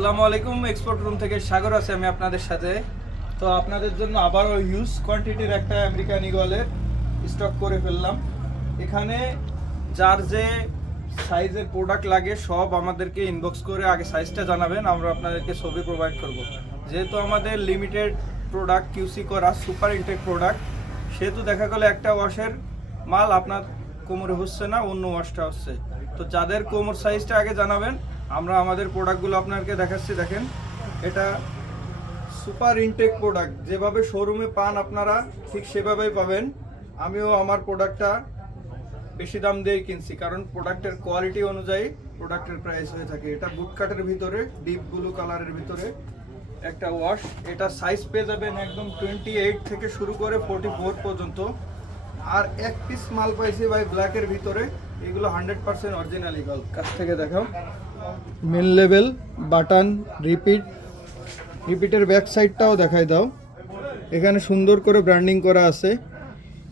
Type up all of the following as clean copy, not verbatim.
আসসালামু আলাইকুম। Export room থেকে সাগর আছে আমি আপনাদের সাথে। তো আপনাদের জন্য আবারও হিউজ কোয়ান্টিটির একটা আমেরিকান ঈগলের স্টক করে ফেললাম। এখানে যার যে সাইজের প্রোডাক্ট লাগে সব আমাদেরকে ইনবক্স করে আগে সাইজটা জানাবেন, আমরা আপনাদেরকে ছবি প্রোভাইড করব। যেহেতু আমাদের লিমিটেড প্রোডাক্ট কিউসি করা সুপার ইনটেক প্রোডাক্ট, সেহেতু দেখা গেলো একটা ওয়াশের মাল আপনার কোমরে হচ্ছে না, অন্য ওয়াশটা হচ্ছে। তো যাদের কোমর সাইজটা আগে জানাবেন, আমরা আমাদের প্রোডাক্টগুলো আপনাদেরকে দেখাচ্ছি। দেখেন, এটা সুপার ইনটেক প্রোডাক্ট, যেভাবে শোরুমে পান আপনারা ঠিক সেভাবেই পাবেন। আমিও আমার প্রোডাক্টটা বেশি দাম দিয়েই কিনছি, কারণ প্রোডাক্টের কোয়ালিটি অনুযায়ী প্রোডাক্টের প্রাইস হয়ে থাকে। এটা বুট কাটের ভিতরে ডিপ ব্লু কালারের ভিতরে একটা ওয়াশ। এটা সাইজ পেয়ে যাবেন একদম 28 থেকে শুরু করে 44 পর্যন্ত। আর এক পিস মাল পাইছি ভাই ব্ল্যাকের ভিতরে, এগুলো 100% অরিজিনাল ঈগল। কাছ থেকে দেখাও, মেন লেভেল বাটন রিপিটের ব্যাক সাইডটাও দেখাই দাও। এখানে সুন্দর করে ব্র্যান্ডিং করা আছে।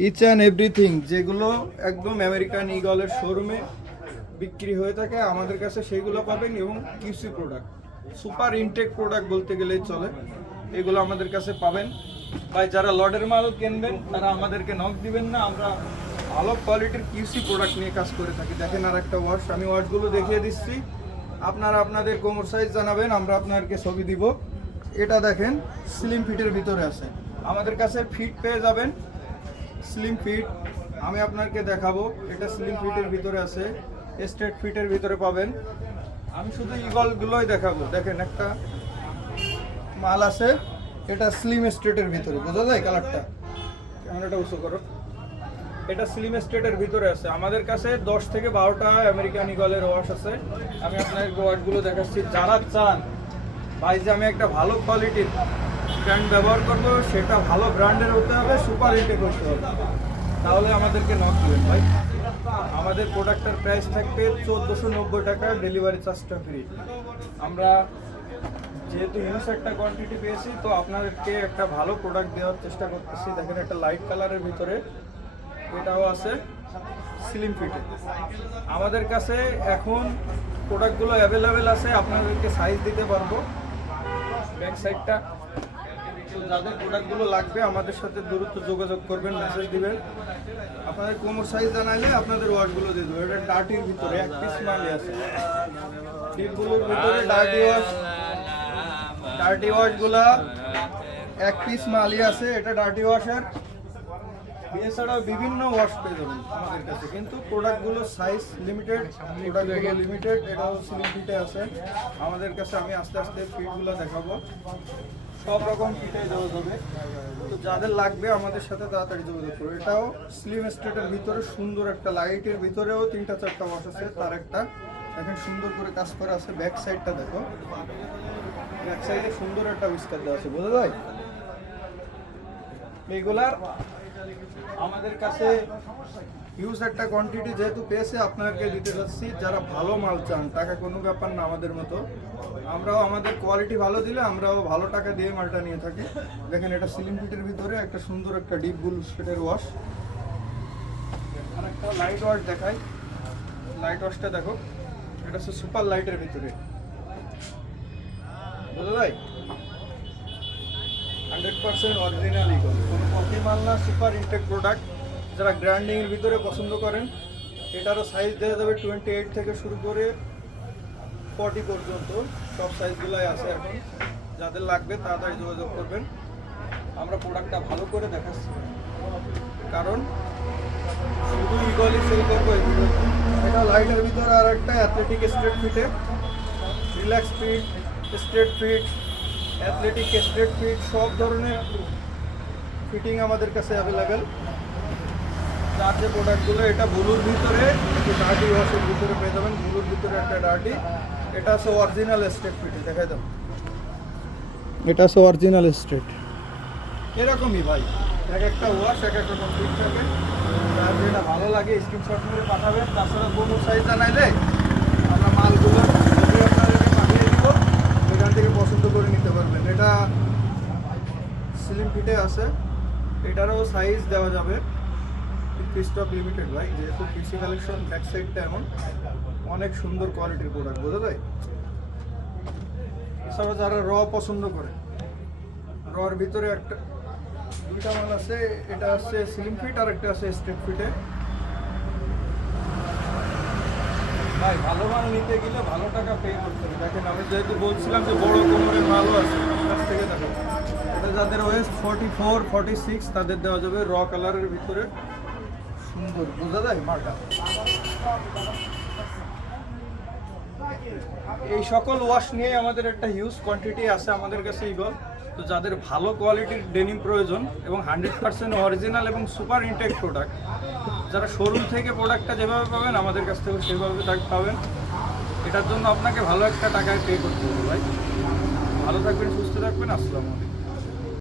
ইচ অ্যান্ড এভরিথিং যেগুলো একদম আমেরিকান ঈগলের শোরুমে বিক্রি হয়ে থাকে আমাদের কাছে সেইগুলো পাবেন। এবং QC product, super intake product বলতে গেলেই চলে, এগুলো আমাদের কাছে পাবেন। ভাই যারা লটের মাল কিনবেন তারা আমাদেরকে নক দিবেন না, আমরা ভালো কোয়ালিটির কিউসি প্রোডাক্ট নিয়ে কাজ করে থাকি। দেখেন আর একটা ওয়াশ, আমি ওয়াশগুলো দেখিয়ে দিচ্ছি, আপনারা আপনাদের কোমর সাইজ জানাবেন, আমরা আপনাদেরকে ছবি দিব। এটা দেখেন স্লিম ফিটের ভিতরে আছে, আমাদের কাছে ফিট পেয়ে যাবেন স্লিম ফিট। আমি আপনাকে দেখাবো, এটা স্লিম ফিটের ভিতরে আছে, স্ট্রেট ফিটের ভিতরে পাবেন। আমি শুধু ঈগলগুলোই দেখাবো। দেখেন একটা মাল আছে, এটা স্লিম স্ট্রেটের ভিতরে, বোঝা যায় কালারটা? ক্যামেরাটা উঁচু করো। এটা স্লিম স্ট্রেটের ভিতরে আছে। আমাদের কাছে 10 থেকে 12টা আমেরিকান ঈগলের ওয়াশ আছে। আমি আপনাদের ওয়াশগুলো দেখাচ্ছি। যারা চান ভাই যে আমি একটা ভালো কোয়ালিটির ব্র্যান্ড ব্যবহার করব, সেটা ভালো ব্র্যান্ডের হতে হবে, সুপার ইনটেক হতে হবে, তাহলে আমাদেরকে নক দিবেন ভাই। আমাদের প্রোডাক্টের প্রাইস থাকবে 1490 টাকা, ডেলিভারি চার্জটা ফ্রি। আমরা যেহেতু হিউজ একটা কোয়ান্টিটি পেয়েছি, তো আপনাদেরকে একটা ভালো প্রোডাক্ট দেওয়ার চেষ্টা করতেছি। দেখেন একটা লাইট কালারের ভিতরে, এটাও আছে স্লিম ফিটে। আমাদের কাছে এখন প্রোডাক্টগুলো অ্যাভেলেবেল আছে, আপনাদেরকে সাইজ দিতে পারবো। ব্যাক সাইডটা, তো যাদের প্রোডাক্টগুলো লাগবে আমাদের সাথে দ্রুত যোগাযোগ করবেন, মেসেজ দিবেন। আপনাদের কোমর সাইজ জানাইলে আপনাদের ওয়াশগুলো দিয়ে দেবো। এটা ডার্টির ভিতরে এক পিস মালই আছে, ডিপগুলোর ভিতরে ডার্টি ওয়াশগুলা এক পিস মালই আছে। এটা ডার্টি ওয়াশের এছাড়াও বিভিন্ন ওয়াশ পেয়ে যাবেন আমাদের কাছে, কিন্তু প্রোডাক্টগুলো সাইজ লিমিটেড, প্রোডাক্টগুলো লিমিটেড। এটাও স্লিম ফিটে আছে আমাদের কাছে। আমি আস্তে আস্তে ফিটগুলো দেখাবো, সব রকম ফিটে দেওয়া যাবে। তো যাদের লাগবে আমাদের সাথে তাড়াতাড়ি যোগাযোগ করবে। এটাও স্লিম স্ট্রেটের ভিতরে সুন্দর একটা লাইটের ভিতরেও 3-4টা ওয়াশ আছে। তার একটা দেখেন সুন্দর করে কাজ করা আছে। ব্যাক সাইডটা দেখো, ব্যাক সাইডে সুন্দর একটা উইস্কার দেওয়া আছে, বোঝা যায়? এগুলার আমাদের কাছে হিউজ একটা কোয়ান্টিটি যেহেতু পেয়েছে, আপনাদেরকে দিতে যাচ্ছি। যারা ভালো মাল চান, টাকা কোনো ব্যাপার না আমাদের মতো, আমরাও আমাদের কোয়ালিটি ভালো দিলে আমরাও ভালো টাকা দিয়ে মালটা নিয়ে থাকি। দেখেন এটা স্লিম ফিটের ভিতরে একটা সুন্দর একটা ডিপ ব্লু শেডের ওয়াশ। আর একটা লাইট ওয়াশ দেখাই, লাইট ওয়াশটা দেখো, এটা হচ্ছে সুপার লাইটের ভিতরে, বুঝলো ভাই? 100% অরিজিনাল ঈগল, কোনো কপি মাল না, সুপার ইনটেক প্রোডাক্ট। যারা গ্র্যান্ডিংয়ের ভিতরে পছন্দ করেন, এটারও সাইজ দেওয়া যাবে 28 থেকে শুরু করে 40 পর্যন্ত, সব সাইজগুলাই আছে এখন। যাদের লাগবে তাড়াতাড়ি যোগাযোগ করবেন, আমরা প্রোডাক্টটা ভালো করে দেখাচ্ছি, কারণ শুধু ঈগলই সেল করবো। এটা লাইটের ভিতরে আর একটা অ্যাথলেটিক স্ট্রেট ফিটে, relax fit, straight fit, athletic straight fit, সব ধরনের ফিটিং আমাদের কাছে অ্যাভেলেবেল। যার যে প্রোডাক্টগুলো, এটা ব্লুর ভিতরে একটু ডার্টি ওয়াশের ভিতরে পেয়ে যাবেন। ব্লুর ভিতরে একটা ডার্টি, এটা আছে অরিজিনাল স্ট্রেট ফিটে, দেখাই দাও। এটা আছে অরিজিনাল স্ট্রেট, এরকমই ভাই এক একটা ওয়াশ এক এক রকম ফিট থাকে। যার যেটা ভালো লাগে স্ক্রিনশট করে পাঠাবেন। তাছাড়া কোনো সাইজ জানাইলে আমরা মালগুলো আপনাদেরকে পাঠিয়ে দিব, এখান থেকে পছন্দ করে নিতে পারবেন। এটা স্লিম ফিটে আছে, এটারও সাইজ দেওয়া যাবে। স্টক লিমিটেড ভাই, যেহেতু পিসি কালেকশন, ব্যাক সাইডটা এমন অনেক সুন্দর কোয়ালিটির প্রোডাক্ট, বোঝা যায়? তাছাড়া যারা র পছন্দ করে, রর ভিতরে একটা দুইটা মাল আছে, এটা আছে স্লিম ফিট আর একটা আছে স্ট্রেট ফিটে। ভাই ভালো মাল নিতে গেলে ভালো টাকা পে করতে হবে। দেখেন আমি যেহেতু বলছিলাম যে বড় কোমরের মালও আছে, কাছ থেকে দেখো এটা যাদের ওয়েস্ট 44 46 তাদের দেওয়া যাবে র কালারের ভিতরে, সুন্দর বোঝা যায় মালটা। এই সকল ওয়াশ নিয়ে আমাদের একটা হিউজ কোয়ান্টিটি আছে আমাদের কাছে ইগল। তো যাদের ভালো কোয়ালিটির ডেনিম প্রয়োজন এবং 100% অরিজিনাল এবং সুপার ইনটেক প্রোডাক্ট, যারা শোরুম থেকে প্রোডাক্টটা যেভাবে পাবেন আমাদের কাছ থেকে সেভাবে পাবেন। এটার জন্য আপনাকে ভালো একটা টাকায় পে করতে হবে ভাই। ভালো থাকবেন, সুস্থ থাকবেন, আসসালামু আলাইকুম।